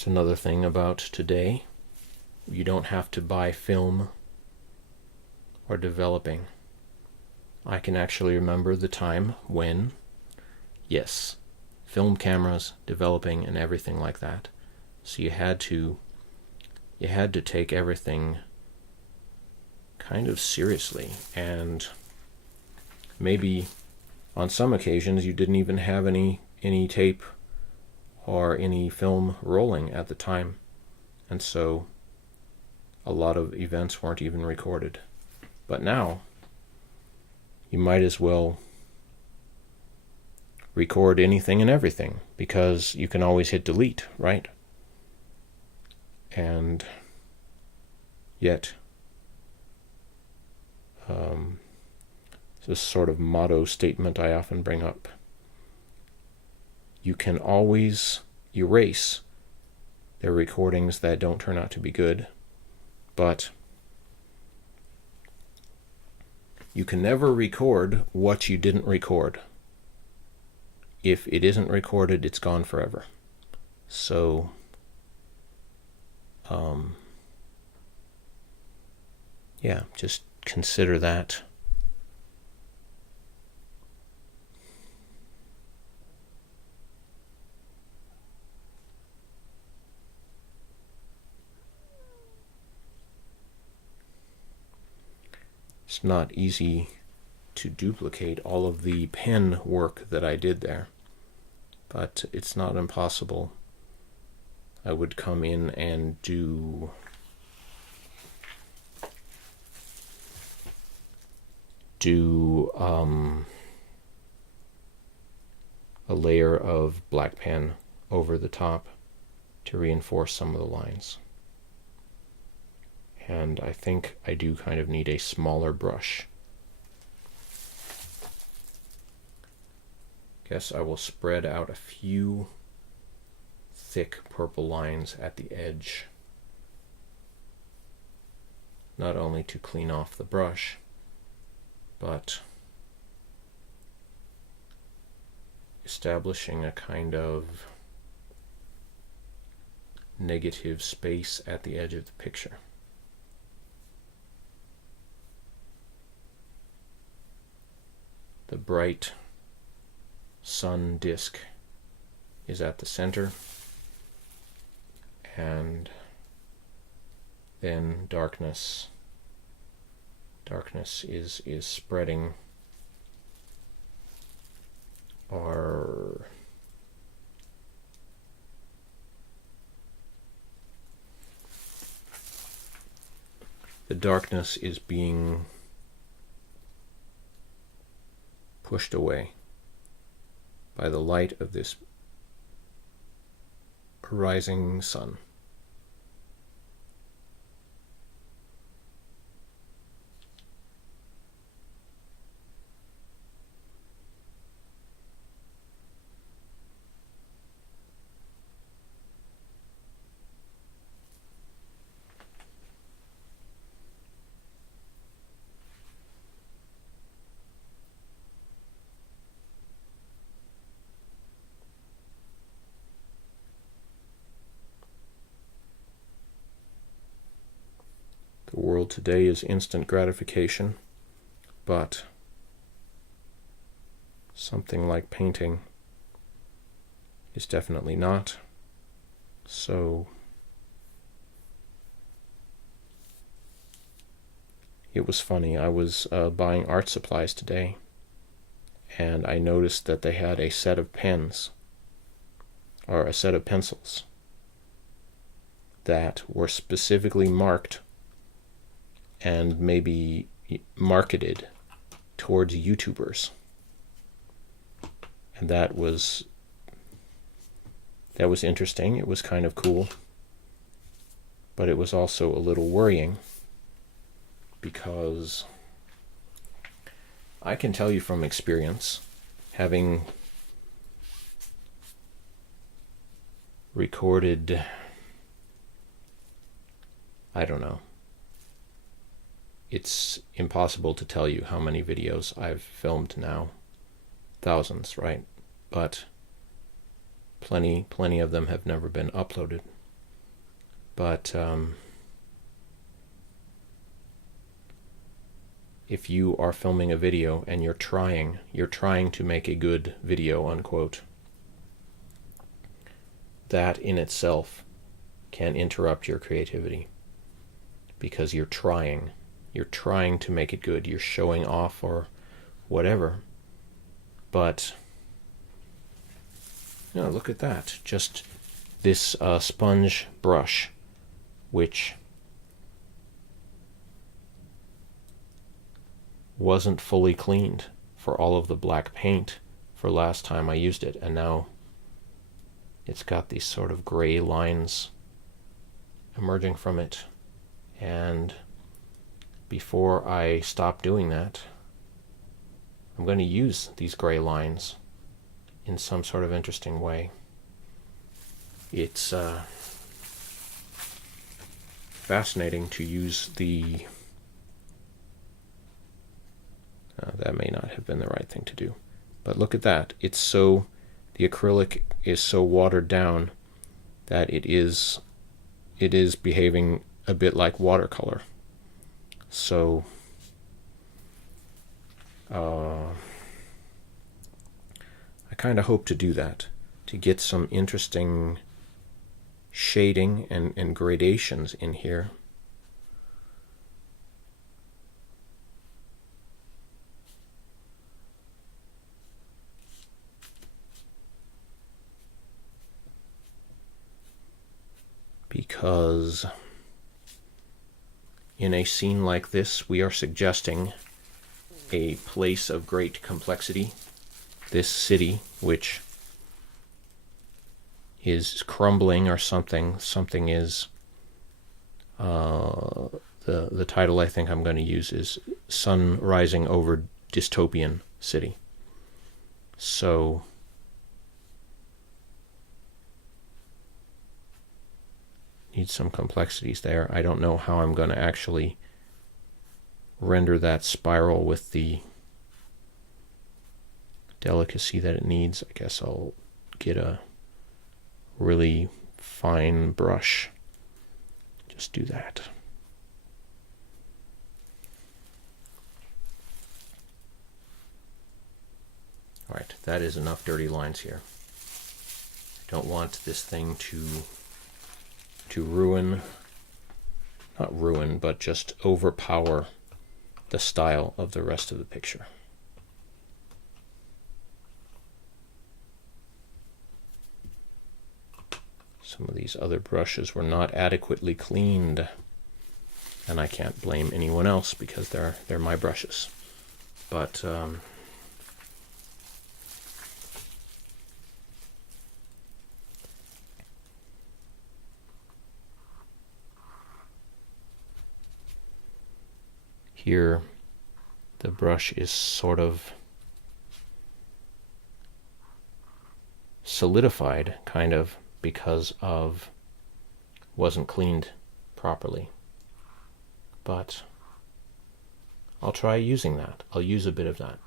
That's another thing about today. You don't have to buy film or developing. I can actually remember the time when, yes, film cameras, developing, and everything like that. So you had to take everything kind of seriously, and maybe on some occasions you didn't even have any tape or any film rolling at the time, and so a lot of events weren't even recorded. But now you might as well record anything and everything, because you can always hit delete, right? And yet this sort of motto statement I often bring up. You can always erase their recordings that don't turn out to be good, but you can never record what you didn't record. If it isn't recorded, it's gone forever. So, yeah, just consider that. It's not easy to duplicate all of the pen work that I did there, but it's not impossible. I would come in and do a layer of black pen over the top to reinforce some of the lines. And I think I do kind of need a smaller brush. Guess I will spread out a few thick purple lines at the edge, not only to clean off the brush, but establishing a kind of negative space at the edge of the picture. The bright sun disk is at the center, and then darkness is spreading, or the darkness is being pushed away by the light of this rising sun. The world today is instant gratification, but something like painting is definitely not. So it was funny. I was buying art supplies today, and I noticed that they had a set of pens, or a set of pencils, that were specifically marked and maybe marketed towards YouTubers. And that was interesting. It was kind of cool. But it was also a little worrying, because I can tell you from experience, having recorded, I don't know, it's impossible to tell you how many videos I've filmed now. Thousands, right? But plenty of them have never been uploaded. But if you are filming a video and you're trying to make a good video, unquote, that in itself can interrupt your creativity, because you're trying to make it good, you're showing off or whatever. But look at that, just this sponge brush, which wasn't fully cleaned for all of the black paint for last time I used it, and now it's got these sort of gray lines emerging from it. And before I stop doing that, I'm going to use these gray lines in some sort of interesting way. It's fascinating to use the that may not have been the right thing to do, but look at that. It's so, the acrylic is so watered down that it is behaving a bit like watercolor. So I kind of hope to do that, to get some interesting shading and gradations in here. Because in a scene like this, we are suggesting a place of great complexity. This city, which is crumbling or something is, the title I think I'm going to use is Sun Rising Over Dystopian City. So need some complexities there. I don't know how I'm going to actually render that spiral with the delicacy that it needs. I guess I'll get a really fine brush. Just do that. All right, that is enough dirty lines here. I don't want this thing to ruin, not ruin, but just overpower the style of the rest of the picture. Some of these other brushes were not adequately cleaned, and I can't blame anyone else because they're my brushes. But here the brush is sort of solidified, kind of, because of wasn't cleaned properly. But I'll try using that. I'll use a bit of that.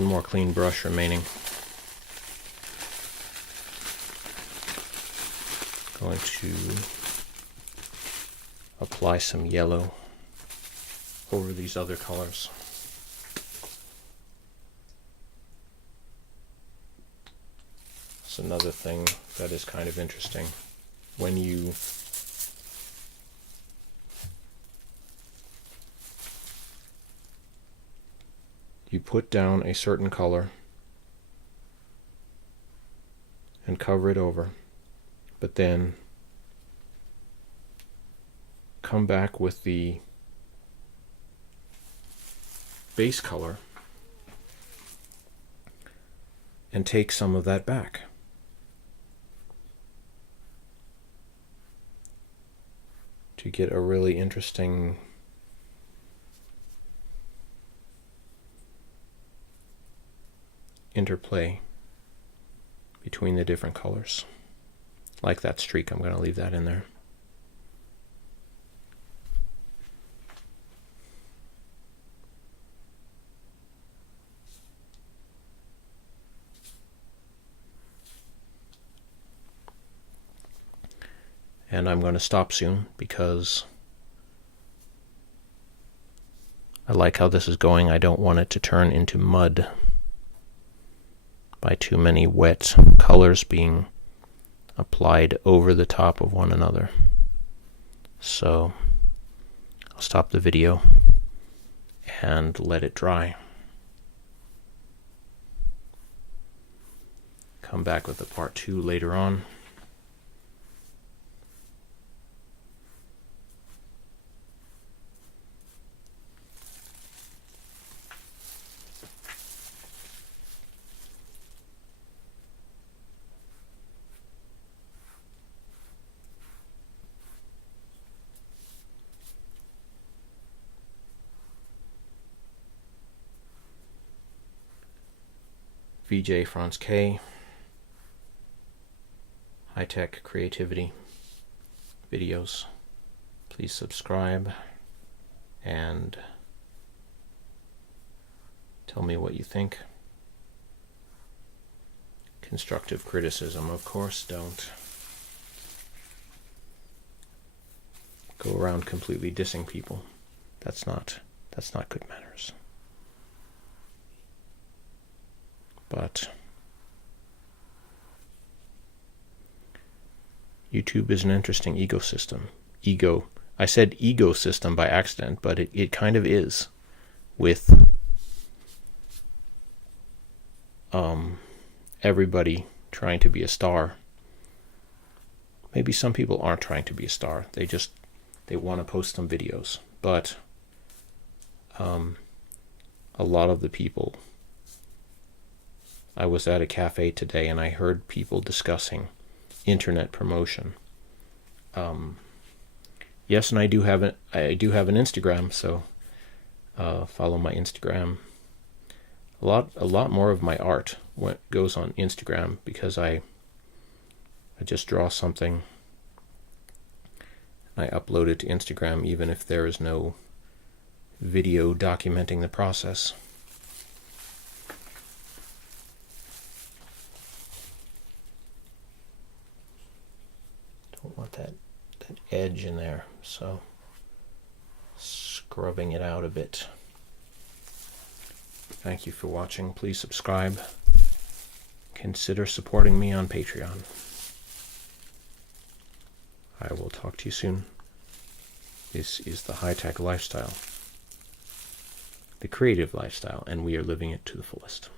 One more clean brush remaining. Going to apply some yellow over these other colors. It's another thing that is kind of interesting. When you put down a certain color and cover it over, but then come back with the base color and take some of that back. To get a really interesting interplay between the different colors. Like that streak, I'm going to leave that in there. And I'm going to stop soon because I like how this is going. I don't want it to turn into mud by too many wet colors being applied over the top of one another. So I'll stop the video and let it dry. Come back with a part 2 later on. VJ Franz K, High Tech Creativity videos. Please subscribe and tell me what you think. Constructive criticism, of course. Don't go around completely dissing people. That's not good manners. But YouTube is an interesting ecosystem. I said ecosystem by accident, but it kind of is, with everybody trying to be a star. Maybe some people aren't trying to be a star. They want to post some videos. But a lot of the people, I was at a cafe today and I heard people discussing internet promotion. Yes, and I do have an Instagram, so follow my Instagram. A lot more of my art goes on Instagram because I just draw something, I upload it to Instagram even if there is no video documenting the process. Don't want that edge in there, so scrubbing it out a bit. Thank you for watching. Please subscribe. Consider supporting me on Patreon. I will talk to you soon. This is the high-tech lifestyle, the creative lifestyle, and we are living it to the fullest.